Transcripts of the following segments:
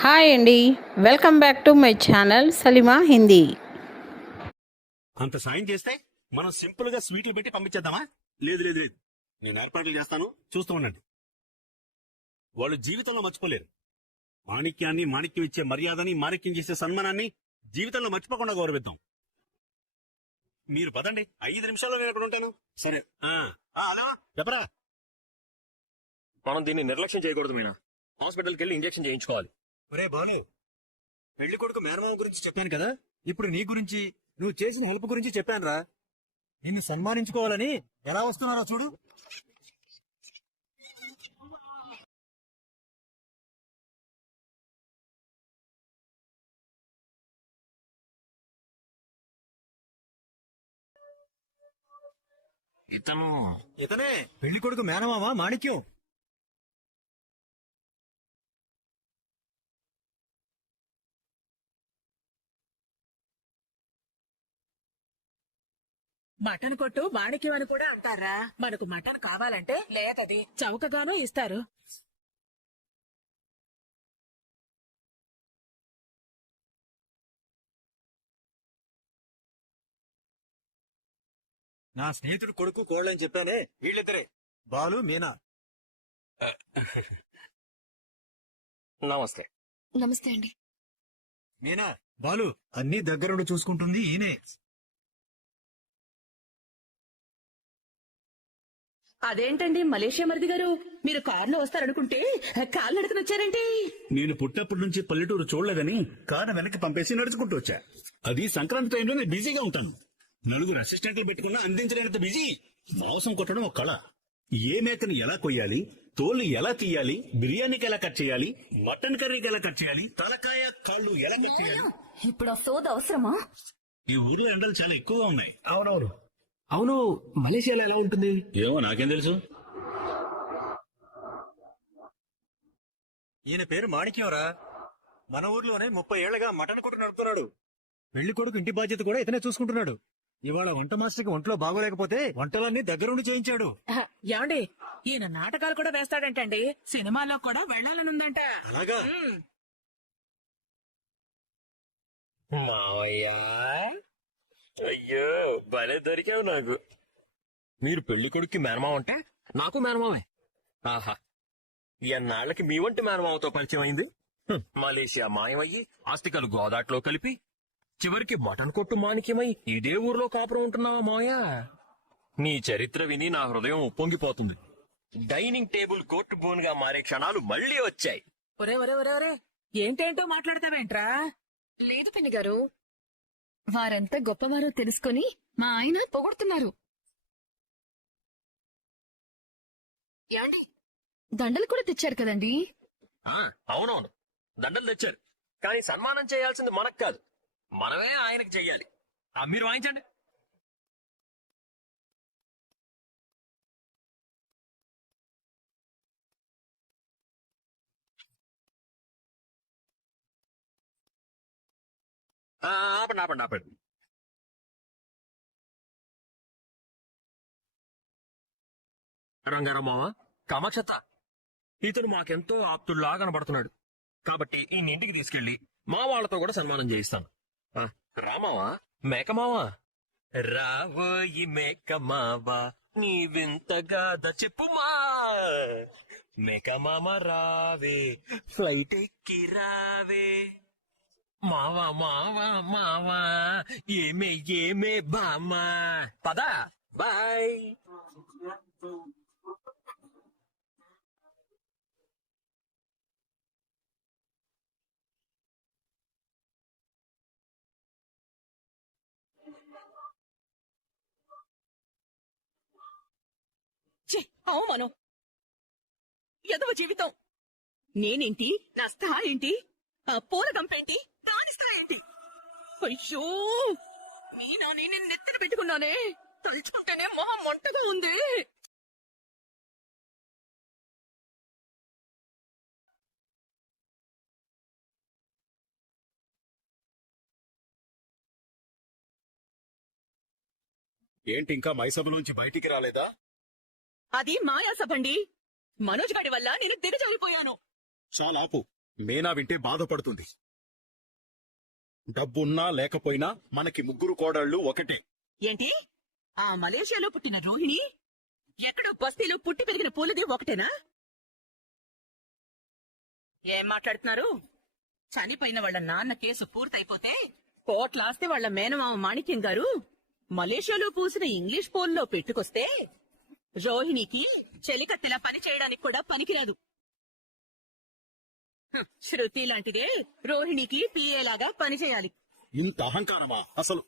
Hi అండి, welcome back to my channel Salima Hindi. అంత సాయం చేస్తే మనం సింపుల్ గా స్వీట్లు పెట్టి పంపించేద్దామా? లేదు లేదు లేదు, నేను ఏర్పాట్లు చేస్తాను, చూస్తూ ఉండండి. వాళ్ళు జీవితంలో మర్చిపోలేరు. మాణిక్యం ఇచ్చే మర్యాదని, మాణిక్యం చేసే సన్మానాన్ని జీవితంలో మర్చిపోకుండా గౌరవిద్దాం. మీరు పదండి, 5 నిమిషాల్లో నేను ఎక్కడ ఉంటాను. సరే అలా చెప్పరా. మనం దీన్ని నిర్లక్ష్యం చేయకూడదు మీనా. హాస్పిటల్కి వెళ్ళి ఇంజెక్షన్ చేయించుకోవాలి. ఒరే బాలు, పెళ్లి కొడుకు మేనమామ గురించి చెప్పాను కదా, ఇప్పుడు నీ గురించి, నువ్వు చేసిన హెల్ప్ గురించి చెప్పానురా. నిన్ను సన్మానించుకోవాలని ఎలా వస్తున్నారో చూడు. ఇతనే పెళ్లి కొడుకు మేనమామ మాణిక్యం. మటన్ కొట్టు మాణిక్యం అని కూడా అంటారా? మనకు మటన్ కావాలంటే లేదది చౌకగానూ ఇస్తారు. నా స్నేహితుడు కొడుకు కోళ్ళని చెప్పానే, వీళ్ళిద్దరే, బాలు మీనా. నమస్తే. నమస్తే అండి. మీనా, బాలు అన్ని దగ్గరుండి చూసుకుంటుంది ఈయనే. అదేంటండి మలేషియా మరిది గారు, మీరు కారులో వస్తారనుకుంటే కాళ్ళు నడుకుని వచ్చారేంటి? నేను పుట్టినప్పటి నుంచి పల్లెటూరు చూడలేదని కారు వెనక్కి పంపేసి నడుచుకుంటూ వచ్చా. అది సంక్రాంతి టైంలో నేను బిజీగా ఉంటాను. 4 అసిస్టెంట్లు పెట్టుకున్నా అందించలేనంత బిజీ. మాంసం కొట్టడం ఒక కళ. ఏ మేకని ఎలా కొయ్యాలి, తోలు ఎలా తీయాలి, బిర్యానీకి ఎలా కట్ చేయాలి, మటన్ కర్రీకి ఎలా కట్ చేయాలి, తలకాయ కాళ్ళు ఎలా కట్ చేయాలి. ఇప్పుడు ఆ సోద అవసరమా? ఈ ఊర్లో ఎండలు చాలా ఎక్కువగా ఉన్నాయి. అవునవును. అవును, మలేషియాలో ఎలా ఉంటుంది? ఏమో నాకేం తెలుసు. ఈయన పేరు మాణిక్యంరా. మన ఊర్లోనే 30 ఏళ్లగా మటన్ కొట్టు నడుపుతున్నాడు. పెళ్లి కొడుకు ఇంటి బాధ్యత కూడా ఇతనే చూసుకుంటున్నాడు. ఇవాళ వంట మాస్టర్కి ఒంట్లో బాగోలేకపోతే వంటలన్నీ దగ్గరుండి చేయించాడు. ఏమండి, ఈయన నాటకాలు కూడా వేస్తాడంటండి. సినిమాలో కూడా వెళ్ళాలనుందంట. అలాగా? మావయ్య, అయ్యో భలే దొరికావు నాకు. మీరు పెళ్లి కొడుక్కి మేనమావ అంటే నాకు మేనమావే. ఆహా, ఎన్నాళ్ళకి మీ వంటి మేనమావతో పరిచయం అయింది. మలేషియా మాయమయ్యి ఆస్తికలు గోదాట్లో కలిపి చివరికి మటన్ కొట్టు మాణిక్యమై ఇదే ఊర్లో కాపురం ఉంటున్నావా మావయ్య? నీ చరిత్ర విని నా హృదయం ఉప్పొంగిపోతుంది. డైనింగ్ టేబుల్ కోర్టు బోన్గా మారే క్షణాలు మళ్లీ వచ్చాయి. ఒరే ఒరే ఒరే ఒరే, ఏంటేంటో మాట్లాడతావేంట్రా? లేదు పిన్ని గారు, వారెంత గొప్పవారో తెలుసుకొని మా ఆయన పొగుడుతున్నారు. ఏమండి, దండలు కూడా తెచ్చారు కదండి? అవునవును, దండలు తెచ్చారు. కానీ సన్మానం చేయాల్సింది మనకు కాదు, మనమే ఆయనకు చెయ్యాలి. మీరు వాయించండి. ఆపండి ఆపండి ఆపండి. రంగారావు మామ, కామాక్షత, ఇతను మాకెంతో ఆప్తుల్లా కనబడుతున్నాడు. కాబట్టి ఈ ఇంటికి తీసుకెళ్లి మా వాళ్లతో కూడా సన్మానం చేయిస్తాను. రామావా, మేకమావా, రావోయి మేకమావా, నీ వింతగా చెప్పుమా. మేకమామ రావే, ఫ్లైట్ ఎక్కి రావే, మావా మావా మావా, ఏమే ఏమే బామా. పదా, బాయ్. అవమానం, ఎదవ జీవితం. నేనేంటి, నా స్థాయి ఏంటి, ఆ పూల గంపేంటి, దాని స్థాయి ఏంటి? అయ్యో, మీనా నేను నెత్తిన పెట్టుకున్నానే, తలుచుకుంటేనే మొహం మొంటగా ఉంది. ఏంటి ఇంకా మైసభ నుంచి బయటికి రాలేదా? అది మాయాసభండి. మనోజ్ గడి వల్ల నేను దిగజారిపోయాను. చాలా ఆపు. మీనా వింటే బాధపడుతుంది. డబ్బున్నా లేకపోయినా మనకి ముగ్గురు కోడళ్ళు ఒకటే. ఏంటి ఆ మలేషియాలో పుట్టిన రోహిణి ఎక్కడో బస్తీలో పుట్టి పెరిగిన పూలది ఒకటేనా? ఏం మాట్లాడుతున్నారు? చనిపోయిన వాళ్ళ నాన్న కేసు పూర్తయిపోతే కోట్లాస్తి వాళ్ళ మేనమామ మాణిక్యం గారు మలేషియాలో పూసిన ఇంగ్లీష్ పూల్లో పెట్టుకొస్తే రోహిణికి చెలికత్తెలా పని చేయడానికి కూడా పనికిరాదు. శృతి లాంటిదే రోహిణికి పిఏలాగా పని చేయాలి. ఇంత అహంకారమా అసలు?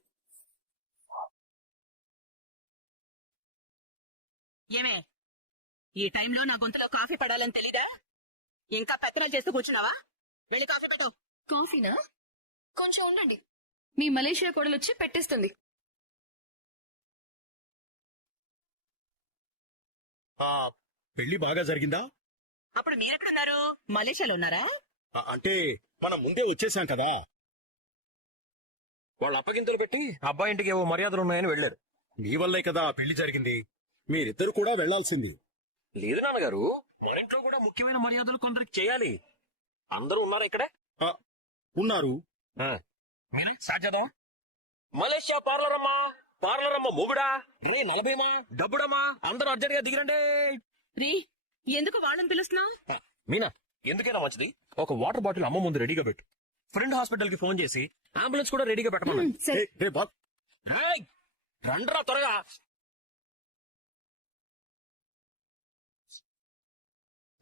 ఏమే, ఈ టైంలో నా గొంతులో కాఫీ పడాలని తెలీదా? ఇంకా పెత్తనాలు చేస్తూ కూర్చున్నావా? వెళ్ళి కాఫీ పెట్టు. కాఫీనా? కొంచెం ఉండండి, మీ మలేషియా కోడలొచ్చి పెట్టేస్తుంది. పెళ్లి బాగా జరిగిందా? అప్పుడు మీరెక్కడున్నారు? మలేషియాలో ఉన్నారా? అంటే మనం ముందే వచ్చేసాం కదా. వాళ్ళు అప్పగింతలు పెట్టి అబ్బాయి ఇంటికి ఏవో మర్యాదలు ఉన్నాయని వెళ్లారు. మీ వల్లే కదా ఆ పెళ్లి జరిగింది. మీరిద్దరు కూడా వెళ్లాల్సింది. లేదు నాన్నగారు, మన ఇంట్లో కూడా ముఖ్యమైన మర్యాదలు కొందరికి చేయాలి. అందరూ ఉన్నారా ఇక్కడ? ఉన్నారు. మీరే స్టార్ట్ చేద్దాం. మలేషియా పార్లరమ్మా, పార్లరమ్మ మొగుడా, రే 40 డబ్బుడమ్మా, అందరూ అర్జెంట్ గా దిగిరండి. రీ, ఎందుకు వాళ్ళని పిలుస్తున్నావు? మీనా, ఎందుకైనా మంచిది ఒక వాటర్ బాటిల్ అమ్మ ముందు రెడీగా పెట్టు. ఫ్రెండ్ హాస్పిటల్ కి ఫోన్ చేసి అంబులెన్స్ కూడా రెడీగా పెట్టమన్నా. రండ్రా త్వరగా.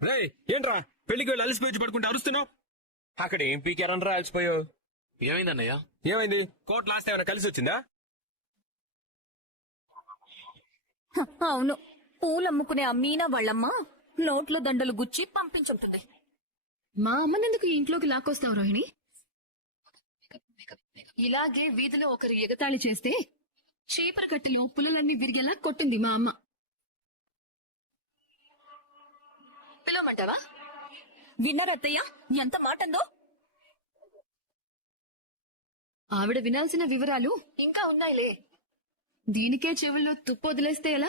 రే ఏంట్రా పెళ్లికి వెళ్ళి అలసిపోయి పడుకుంటే అరుస్తున్నావు? అక్కడ ఏం పీకారనరా అలసిపోయావు? ఏమైందన్నయ్య? ఏమైంది? కోర్టు లాస్ట్ ఏమైనా కలిసి వచ్చిందా? అవును, పూలమ్ముకునే ఆ మీనా వాళ్ళమ్మ నోట్లో దండలు గుచ్చి పంపించుంటుంది. మా అమ్మనెందుకు ఈ ఇంట్లోకి లాక్కొస్తావు రోహిణి? ఇలాగే వీధిలో ఒకరు ఎగతాళి చేస్తే చీపర కట్టెలో పుల్లలన్నీ విరిగేలా కొట్టింది మా అమ్మ. పిలవమంటావా? విన్నారత్తయ్య ఎంత మాటందో? ఆవిడ వినాల్సిన వివరాలు ఇంకా ఉన్నాయిలే. దీనికే చెవుల్లో తుప్పు వదిలేస్తే ఎలా?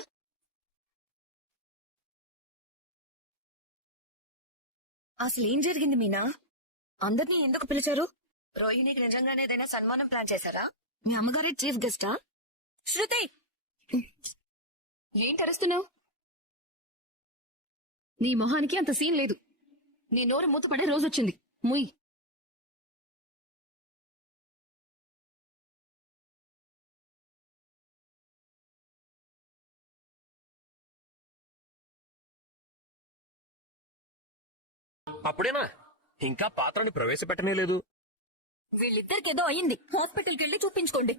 అసలేం జరిగింది మీనా? అందరినీ ఎందుకు పిలిచారు? రోహిణికి నిజంగానే ఏదైనా సన్మానం ప్లాన్ చేశారా? మీ అమ్మగారే చీఫ్ గెస్టా? శృతి, ఏంటి అరుస్తున్నావు? నీ మొహానికి అంత సీన్ లేదు. నీ నోరు మూతపడే రోజొచ్చింది. ముయ్. అప్పుడేనా? ఇంకా పాత్రని ప్రవేశపెట్టనే లేదు. వీళ్ళిద్దరికేదో అయింది. హాస్పిటల్కి వెళ్ళి చూపించుకోండి.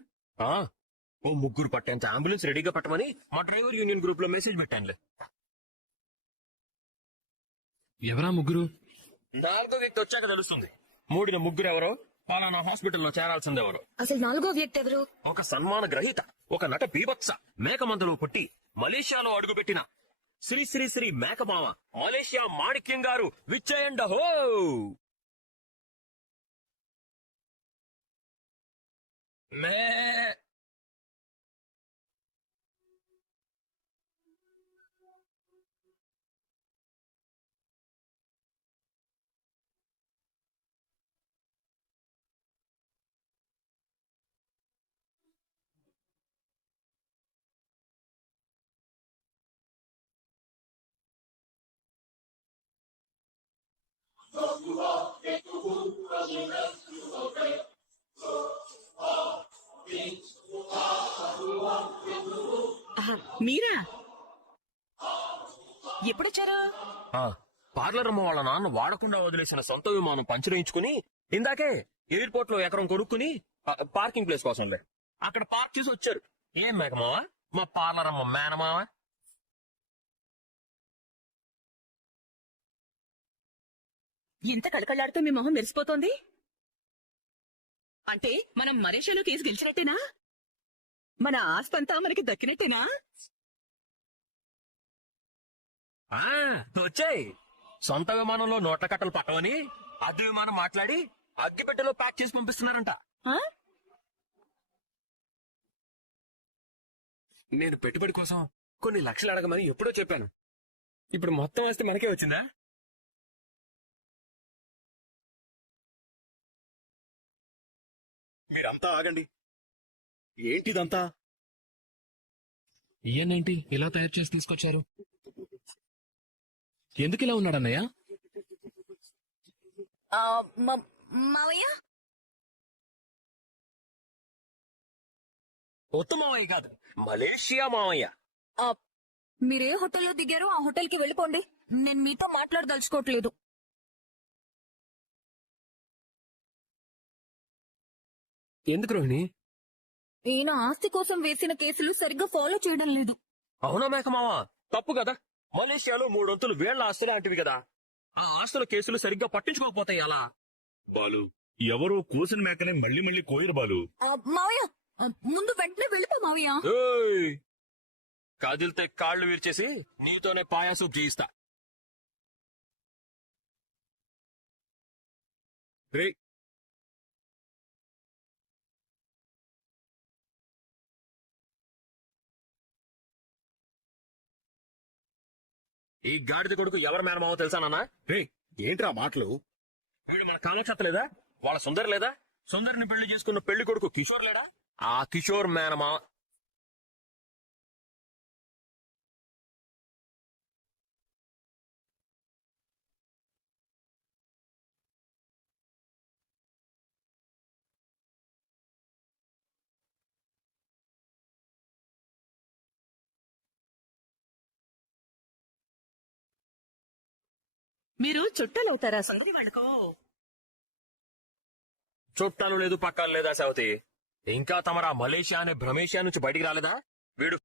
ఓ ముగ్గురు పట్టేంత అంబులెన్స్ రెడీగా పెట్టమని మా డ్రైవర్ యూనియన్ గ్రూప్ లో మెసేజ్ పెట్టానులే. ఎవరా ముగ్గురు? 4వ వ్యక్తి వచ్చాక తెలుస్తుంది. మూడిన ముగ్గురు ఎవరో, పలానా హాస్పిటల్లో చేరాల్సింది ఎవరో. అసలు 4వ వ్యక్తి ఎవరు? ఒక సన్మాన గ్రహీత, ఒక నట బీభత్స, మేకమందలో పుట్టి మలేషియాలో అడుగుపెట్టిన శ్రీ శ్రీ శ్రీ మేకమామ మలేషియా మాణిక్యం గారు విచ్చేయండహో. మే మీరా ఎప్పుడొచ్చారు? పార్లర్ అమ్మ వాళ్ళ నాన్న వాడకుండా వదిలేసిన సొంత విమానం పంచరేయించుకుని ఇందాకే ఎయిర్పోర్ట్ లో ఎకరం కొనుక్కుని పార్కింగ్ ప్లేస్ కోసంలే అక్కడ పార్క్ చేసి వచ్చారు. ఏం మేకమావా, మా పార్లర్ అమ్మ మేనమావా? ఇంత కళకళలాడుతూ మీ మొహం మెరిసిపోతోంది అంటే మనం మలేషియాలో కేసు గెలిచినట్టేనా? మన ఆస్తంతా మనకి దక్కినట్టేనా? వచ్చాయి. సొంత విమానంలో నోట్ల కట్టలు పట్టవని అద్దె విమానం మాట్లాడి అగ్గిపెట్టెలో ప్యాక్ చేసి పంపిస్తున్నారంట. నేను పెట్టుబడి కోసం కొన్ని లక్షలు అడగమని ఎప్పుడో చెప్పాను. ఇప్పుడు మొత్తం వస్తే మనకే వచ్చిందా? మీరంతా ఆగండి. ఏంటిదంతా? ఈయనేంటి ఇలా తయారు చేసి తీసుకొచ్చారు? ఎందుకు ఇలా ఉన్నాడన్నయ్య? ఆ, మావయ్య ఉత్తమ మావయ్య కాదు, మలేషియా మావయ్య. ఆ, మీరే హోటల్లో దిగారో ఆ హోటల్ కి వెళ్ళిపోండి. నేను మీతో మాట్లాడదలుచుకోవట్లేదు. ఎందుకు రోహిణి? ఈయన ఆస్తి కోసం వేసిన కేసులు సరిగ్గా ఫాలో చేయడం లేదు. అవునా మేక మావ, తప్పు కదా. మలేషియాలో 3 వంతులు వీళ్ల ఆస్తులు లాంటివి కదా. ఆ ఆస్తుల కేసులు సరిగ్గా పట్టించుకోకపోతాయి అలా. బాలు, ఎవరో కోసిన మేకనే మళ్ళీ మళ్ళీ కోయరు బాలు. మావయ్య ముందు వెంటనే వెళ్ళిపో మావయ్య. ఏయ్! కదిలితే కాళ్ళు విరిచేసి నీతోనే పాయాసం చేయిస్తా. రే, ఈ గాడిద కొడుకు ఎవరి మేనమావో తెలుసా నాన్న? రే, ఏంట్రా మాటలు? వీడు మన కామక్షత్త లేదా? వాళ్ళ సుందరి లేదా? సుందరిని పెళ్లి చేసుకున్న పెళ్లి కొడుకు కిషోర్ లేడా? ఆ కిషోర్ మేనమావ. మీరు చుట్టాలవుతారా సుందరి వాళ్ళకు? చుట్టాలు లేదు, పక్కాలు లేదా సవతి? ఇంకా తమరా మలేషియా అనే భ్రమేషియా నుంచి బయటికి రాలేదా? వీడు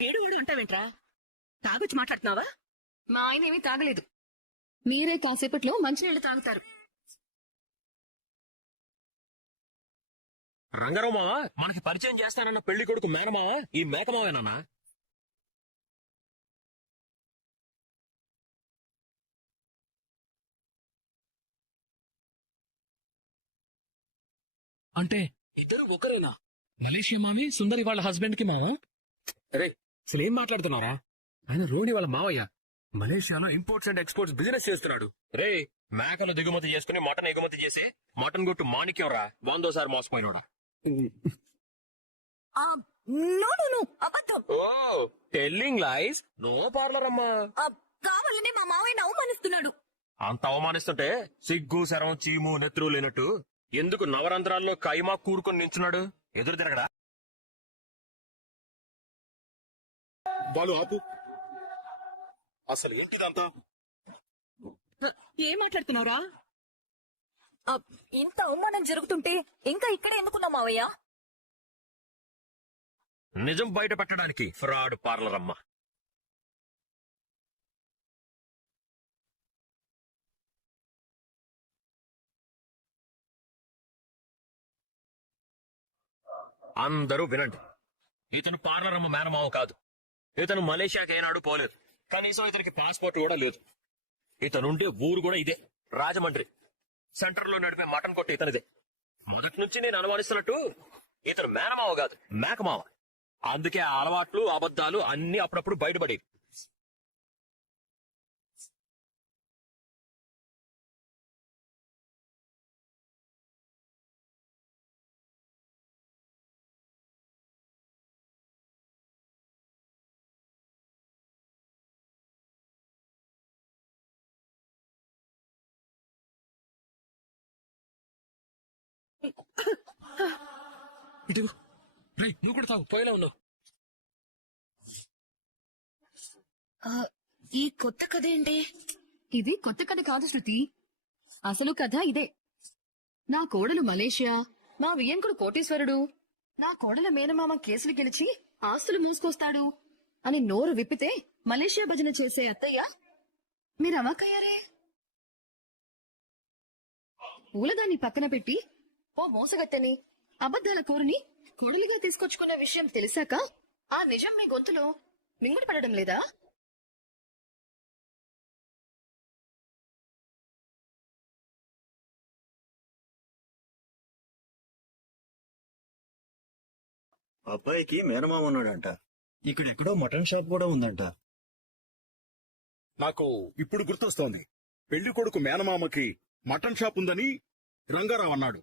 ఏడు ఊడు ఉంటావేంట్రా? తాగొచ్చి మాట్లాడుతున్నావా? మా ఆయన ఏమీ తాగలేదు. మీరే కాసేపట్లో మంచినీళ్లు తాగుతారు. రంగారావు మావా, మనకి పరిచయం చేస్తానన్న పెళ్లి కొడుకు మేనమావా ఈ మేకమావేనన్నా? అంటే ఇద్దరు ఒకరేనా? మలేషియా మావి సుందరి వాళ్ళ హస్బెండ్ కి మావా? రే, అసలు ఏం మాట్లాడుతున్నారా? ఆయన రోహిణి వాళ్ళ మావయ్య. మలేషియాలో ఇంపోర్ట్స్ అండ్ ఎక్స్పోర్ట్స్ బిజినెస్ చేస్తున్నాడు. రే, మేకలు దిగుమతి చేసుకుని మటన్ ఎగుమతి చేసి మటన్ గుట్టు మాణిక్యం రా, 100సారి మోసపోయినోడా. నో నో నో, అబద్ధం. ఓ, టెల్లింగ్ లైస్. నో పార్లర్ అమ్మా. కావాలని మా మావయ్యని అవమానిస్తున్నాడు. అంత అవమానిస్తుంటే సిగ్గు శరం చీము నెత్రు లేనట్టు ఎందుకు నవరంధ్రాల్లో కైమా కూరుకొని నించున్నాడు? ఎదురు తిరగడా? బాలు ఆపు. అసలు ఏంటిదంతా? ఏం మాట్లాడుతున్నావురా? ఇంత అవమానం జరుగుతుంటే ఇంకా ఇక్కడే ఎందుకున్నా మావయ్య? నిజం బయట పెట్టడానికి ఫ్రాడ్ పార్లర్ అమ్మ. అందరూ వినండి, ఇతను పార్లర్ అమ్మ మేనమావ కాదు. ఇతను మలేషియాకి ఏనాడు పోలేదు. కనీసం ఇతనికి పాస్పోర్ట్ కూడా లేదు. ఇతనుండే ఊరు కూడా ఇదే, రాజమండ్రి. సెంటర్ లో నడిపే మటన్ కొట్టు ఇతనిదే. మొదటి నుంచి నేను అనుమానిస్తున్నట్టు ఇతను మేనమావ కాదు, మేకమావ. అందుకే ఆ అలవాట్లు అబద్ధాలు అన్ని అప్పుడప్పుడు బయటపడి. ఇటు రే, నువ్వు కూడా తాగు, పోయేలా ఉన్నావు. ఈ కొత్త కథ ఏంటి? ఇది కొత్త కథ కాదు శృతి, అసలు కథ ఇదే. నా కోడలు మలేషియా, మా వియ్యంకుడు కోటీశ్వరుడు, నా కోడల మేనమామ కేసులు గెలిచి ఆస్తులు మూసుకొస్తాడు అని నోరు విప్పితే మలేషియా భజన చేసే అత్తయ్య మీరు అవాకయ్యారే. పూలదాన్ని పక్కన పెట్టి ఓ మోసగత్తెని, అబద్ధాల కూరుని కోడలిగా తీసుకొచ్చుకున్న విషయం తెలిసాక ఆ నిజం మీ గొంతులో మింగుడు పడడం లేదా? అబ్బాయికి మేనమామ ఉన్నాడంట. ఇక్కడెక్కడో మటన్ షాప్ కూడా ఉందంట. నాకు ఇప్పుడు గుర్తొస్తోంది. పెళ్లి కొడుకు మేనమామకి మటన్ షాప్ ఉందని రంగారావు అన్నాడు.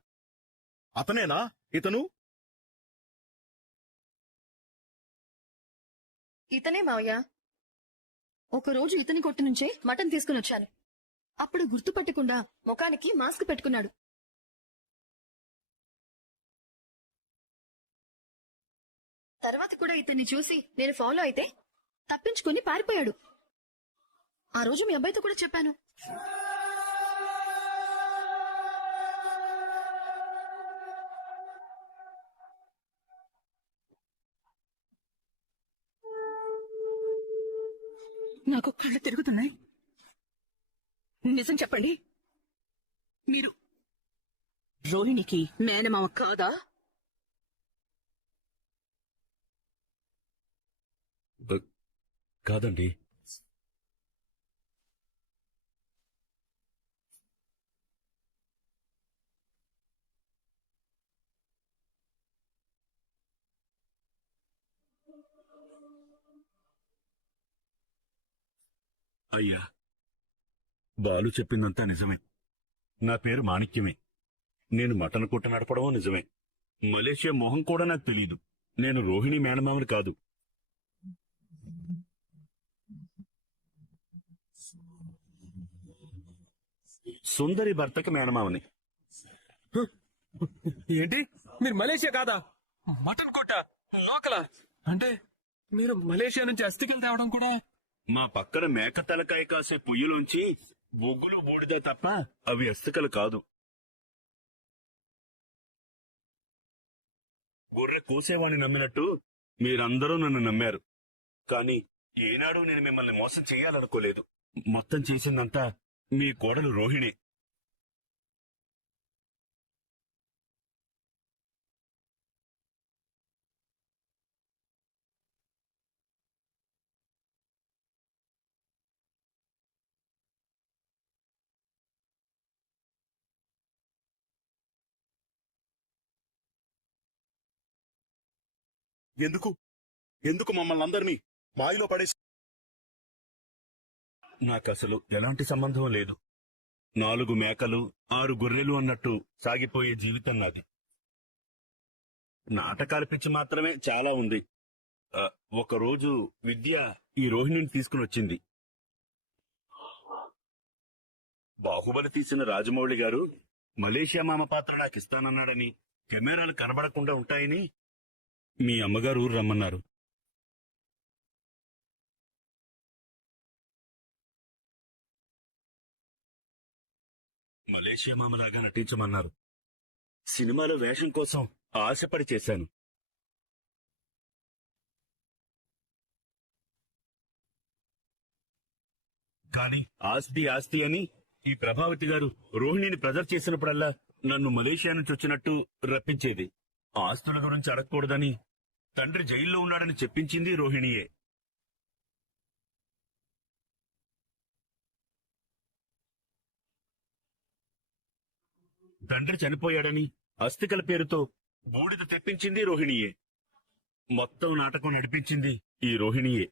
అతనేనా ఇతను? ఇతనే మావయ్య. ఒకరోజు ఇతని కొట్టు నుంచే మటన్ తీసుకుని వచ్చాను. అప్పుడు గుర్తుపట్టకుండా ముఖానికి మాస్క్ పెట్టుకున్నాడు. తర్వాత కూడా ఇతన్ని చూసి నేను ఫాలో అయితే తప్పించుకుని పారిపోయాడు. ఆ రోజు మీ అబ్బాయితో కూడా చెప్పాను. నాకు కళ్ళు తిరుగుతున్నాయి. నిజం చెప్పండి, మీరు రోహిణికి మేనమామ కాదా? కాదండి. అయ్యా, బాలు చెప్పిందంతా నిజమే. నా పేరు మాణిక్యమే. నేను మటన్ కొట్టు నడపడమో నిజమే. మలేషియా మొహం కూడా నాకు తెలియదు. నేను రోహిణి మేనమామని కాదు. సుందరి భర్తకి మేనమామని. ఏంటి మీరు మలేషియా కాదా? మటన్ కొట్ట లోకలా? అంటే మీరు మలేషియా నుంచి అస్థికలు తేవడం కూడా? మా పక్కన మేక తలకాయ కాసే పొయ్యిలోంచి బొగ్గులు బూడిదే తప్ప అవి అస్థికలు కాదు. గొర్రె కూసేవాణ్ణి నమ్మినట్టు మీరందరూ నన్ను నమ్మారు. కానీ ఏనాడు నేను మిమ్మల్ని మోసం చెయ్యాలనుకోలేదు. మొత్తం చేసిందంతా మీ కోడలు రోహిణి. ఎందుకు ఎందుకు మమ్మల్ని అందరినీ మాయలో పడేసి? నాకసలు ఎలాంటి సంబంధం లేదు. 4 మేకలు 6 గొర్రెలు అన్నట్టు సాగిపోయే జీవితం నాది. నాటకాల పిచ్చి మాత్రమే చాలా ఉంది. ఒకరోజు విద్య ఈ రోహిణిని తీసుకుని వచ్చింది. బాహుబలి తీసిన రాజమౌళి గారు మలేషియా మామ పాత్ర నాకు ఇస్తానన్నాడని, కెమెరాలు కనబడకుండా ఉంటాయని మీ అమ్మగారు ఊరు రమ్మన్నారు. మలేషియా మామలాగా నటించమన్నారు. సినిమాలో వేషం కోసం ఆశపడి చేశాను. కానీ ఆస్తి ఆస్తి అని ఈ ప్రభావతి గారు రోహిణిని ప్రెజర్ చేసినప్పుడల్లా నన్ను మలేషియా నుంచి వచ్చినట్టు రప్పించేది. ఆస్తుల గురించి అడగకూడదని తండ్రి జైల్లో ఉన్నాడని చెప్పించింది రోహిణియే. తండ్రి చనిపోయాడని అస్థికల పేరుతో బూడిద తెప్పించింది రోహిణియే. మొత్తం నాటకం నడిపించింది ఈ రోహిణియే.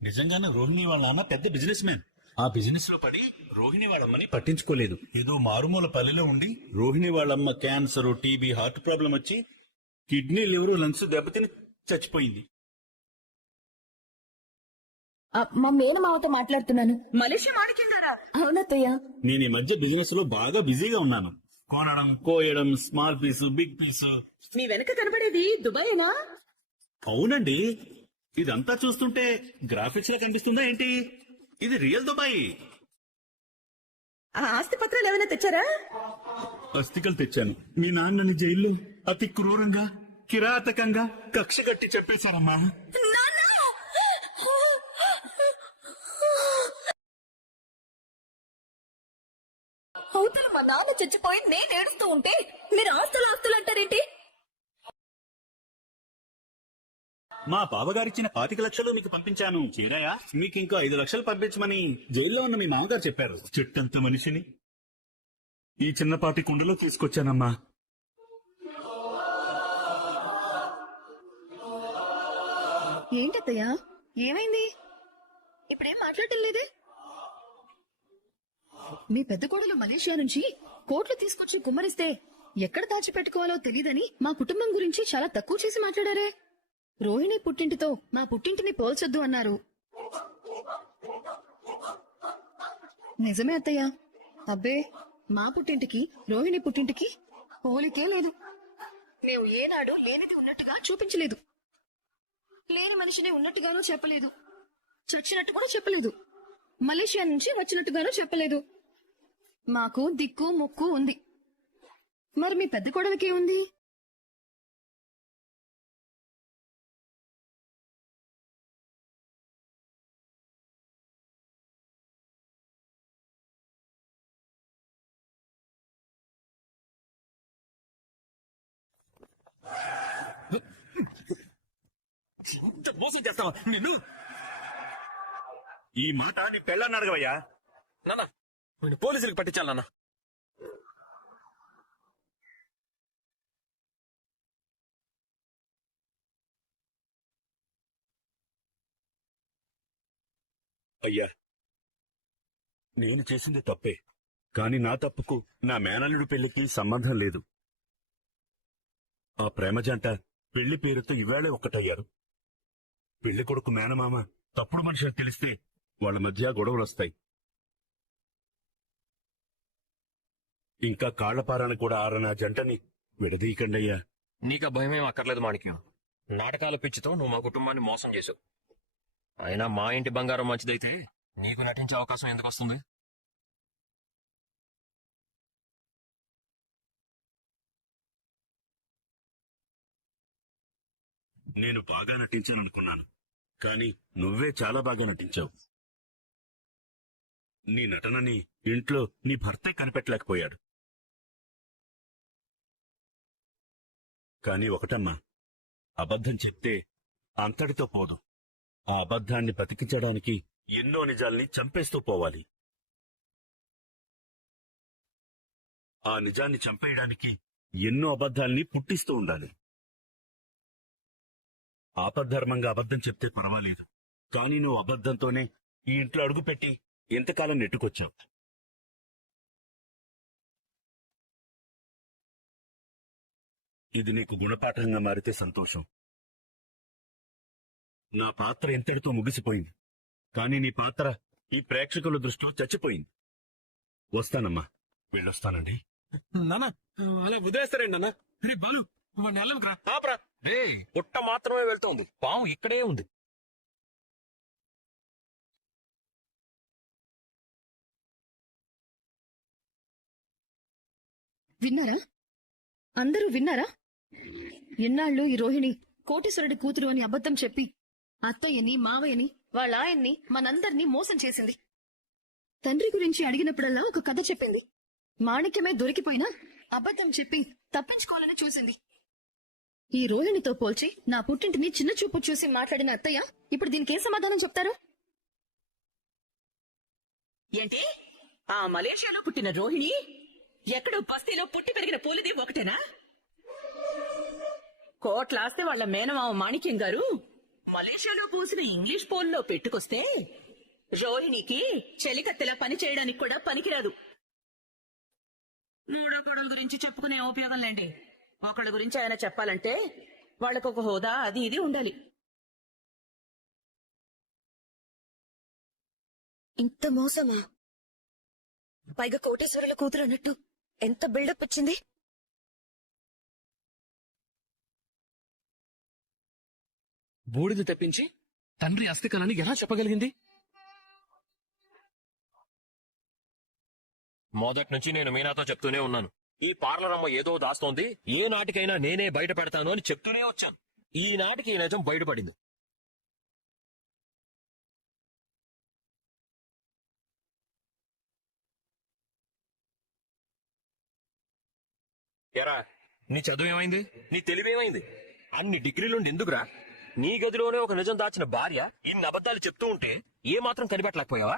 నిజంగానే రోహిణి వాళ్ళ నాన్న పెద్ద బిజినెస్ మ్యాన్. ఆ బిజినెస్ లో పడి రోహిణి వాళ్ళమ్మని పట్టించుకోలేదు. ఏదో మారుమూల పల్లెలో ఉండి రోహిణి వాళ్ళమ్మ క్యాన్సర్, టీబీ, హార్ట్ ప్రాబ్లం వచ్చి కిడ్నీ, లివర్, లంగ్స్ దెబ్బతిని చచ్చిపోయింది. మా మేనమావతో మాట్లాడుతున్నాను. మలేషియా మాణిక్యం గారా? అవునత్తయ్య. నేను ఈ మధ్య బిజినెస్ లో బాగా బిజీగా ఉన్నాను. కొనడం, కోయడం, స్మాల్ పీసు, బిగ్ పీసు. మీ వెనక కనబడేది దుబాయేనా? అవునండి. ఇదంతా చూస్తుంటే గ్రాఫిక్స్ లా కనిపిస్తుందా ఏంటి? ఇది రియల్ దుబాయ్. ఆ ఆస్తి పత్రాలు ఏమైనా తెచ్చారా? అస్థికలు తెచ్చాను. మీ నాన్నని జైల్లో అతి క్రూరంగా, కిరాతకంగా కక్ష కట్టి చెప్పేశారమ్మా. అవతల మా నాన్న చచ్చిపోయి నేను ఏడుస్తూ ఉంటే మీరు ఆస్తులు ఆస్తులు అంటారేంటి? మా బావగారిచ్చిన 25 లక్షలు మీకు పంపించాను చీరయ్య. మీకు ఇంకో 5 లక్షలు పంపించమని జైల్లో ఉన్న మీ మామగారు చెప్పారు. చెట్టంత మనిషిని ఈ చిన్నపాటి కుండలో తీసుకొచ్చానమ్మా. ఏంటత్తయ్యా ఏమైంది? ఇప్పుడేం మాట్లాడటం లేదే? మీ పెద్ద కోడలు మలేషియా నుంచి కోట్లు తీసుకొచ్చి కుమ్మరిస్తే ఎక్కడ దాచిపెట్టుకోవాలో తెలియదని మా కుటుంబం గురించి చాలా తక్కువ చేసి మాట్లాడారే. రోహిణి పుట్టింటితో మా పుట్టింటిని పోల్చొద్దు అన్నారు. నిజమే అత్తయ్య. అబ్బే, మా పుట్టింటికి రోహిణి పుట్టింటికి పోలికే లేదు. మేము ఏనాడు లేనిది ఉన్నట్టుగా చూపించలేదు, లేని మనిషిని ఉన్నట్టుగానూ చెప్పలేదు, చచ్చినట్టు కూడా చెప్పలేదు, మలేషియా నుంచి వచ్చినట్టుగానూ చెప్పలేదు. మాకు దిక్కు ముక్కు ఉంది. మరి మీ పెద్ద కోడలికి ఉంది? ఇంత మోసం చేస్తావా నిన్ను? ఈ మాట నీ పెళ్ళని అడగవయ్యా. నాన్న నేను పోలీసులకు పట్టించాలి నాన్న. అయ్యా, నేను చేసింది తప్పే, కాని నా తప్పుకు నా మేనల్లుడి పెళ్లికి సంబంధం లేదు. ఆ ప్రేమ జంట పెళ్లి పేరుతో ఇవాళే ఒక్కటయ్యారు. పెళ్లి కొడుకు మేనమామ తప్పుడు మనుషులు తెలిస్తే వాళ్ళ మధ్య గొడవలొస్తాయి. ఇంకా కాళ్లపారాన కూడా ఆరన జంటని విడదీయకండయ్యా. నీకు భయమేం అక్కర్లేదు మాణిక్యం. నాటకాల పిచ్చితో నువ్వు మా కుటుంబాన్ని మోసం చేసావు. అయినా మా ఇంటి బంగారం మంచిదైతే నీకు నటించే అవకాశం ఎందుకు వస్తుంది? నేను బాగా నటించాననుకున్నాను, కాని నువ్వే చాలా బాగా నటించావు. నీ నటనని ఇంట్లో నీ భర్తే కనిపెట్టలేకపోయాడు. కాని ఒకటమ్మా, అబద్ధం చెప్తే అంతటితో పోదు. ఆ అబద్ధాన్ని బతికించడానికి ఎన్నో నిజాల్ని చంపేస్తూ పోవాలి. ఆ నిజాన్ని చంపేయడానికి ఎన్నో అబద్ధాల్ని పుట్టిస్తూ ఉండాలి. ఆపద్ధర్మంగా అబద్ధం చెప్తే పర్వాలేదు, కానీ నువ్వు అబద్ధంతోనే ఈ ఇంట్లో అడుగుపెట్టి ఎంతకాలం నెట్టుకొచ్చావు. ఇది నీకు గుణపాఠంగా మారితే సంతోషం. నా పాత్ర ఎంతటితో ముగిసిపోయింది, కానీ నీ పాత్ర ఈ ప్రేక్షకుల దృష్టిలో చచ్చిపోయింది. వస్తానమ్మా, వెళ్ళొస్తానండి. నాన్న అలా వదిలేస్తారండి నాన్న. రే బాలు, వాడిని వెళ్ళకు రా. ఆపరా. రేయ్, పుట్ట మాత్రమే వెళ్తోంది, పాము ఇక్కడే ఉంది. విన్నారా? అందరూ విన్నారా? ఎన్నాళ్ళు ఈ రోహిణి కోటీశ్వరుడి కూతురు అని అబద్ధం చెప్పి అత్తయ్యని, మావయ్యని, వాళ్ళ ఆయన్ని, మనందరినీ మోసం చేసింది. తండ్రి గురించి అడిగినప్పుడల్లా ఒక కథ చెప్పింది. మాణిక్యమే దొరికిపోయినా అబద్ధం చెప్పి తప్పించుకోవాలని చూసింది. ఈ రోహిణితో పోల్చి నా పుట్టింటిని చిన్న చూపు చూసి మాట్లాడిన అత్తయ్య ఇప్పుడు దీనికేం సమాధానం చెప్తారు? ఏంటి? ఆ మలేషియాలో పుట్టిన రోహిణి ఎక్కడో బస్తీలో పుట్టి పెరిగిన పోలిది ఒకటేనా? కోట్లాస్తే వాళ్ల మేనమామ మాణిక్యం గారు మలేషియాలో పూసిన ఇంగ్లీష్ పోల్లో పెట్టుకొస్తే రోహిణికి చెలికత్తెలా పని చేయడానికి కూడా పనికిరాదు. మూడో కొడుకు గురించి చెప్పుకునే ఉపయోగం లేండి. ఒకళ్ళ గురించి ఆయన చెప్పాలంటే వాళ్ళకొక హోదా అది ఇది ఉండాలి. ఇంత మోసమా? పైగా కోటేశ్వరుల కూతురు అన్నట్టు ఎంత బిల్డప్ ఇచ్చింది. బూడిద తెప్పించి తండ్రి అస్థికలని ఎలా చెప్పగలిగింది? మొదటి నుంచి నేను మీనాతో చెప్తూనే ఉన్నాను, ఈ పార్లర్ అమ్మ ఏదో దాస్తోంది, ఏ నాటికైనా నేనే బయట పెడతాను అని చెప్తూనే వచ్చాను. ఈ నాటికి ఈ నిజం బయటపడింది. ఎరా, నీ చదువు ఏమైంది? నీ తెలివి ఏమైంది? అన్ని డిగ్రీలుండి ఎందుకురా? నీ గదిలోనే ఒక నిజం దాచిన భార్య ఇన్ని అబద్ధాలు చెప్తూ ఉంటే ఏ మాత్రం కనిపెట్టలేకపోయావా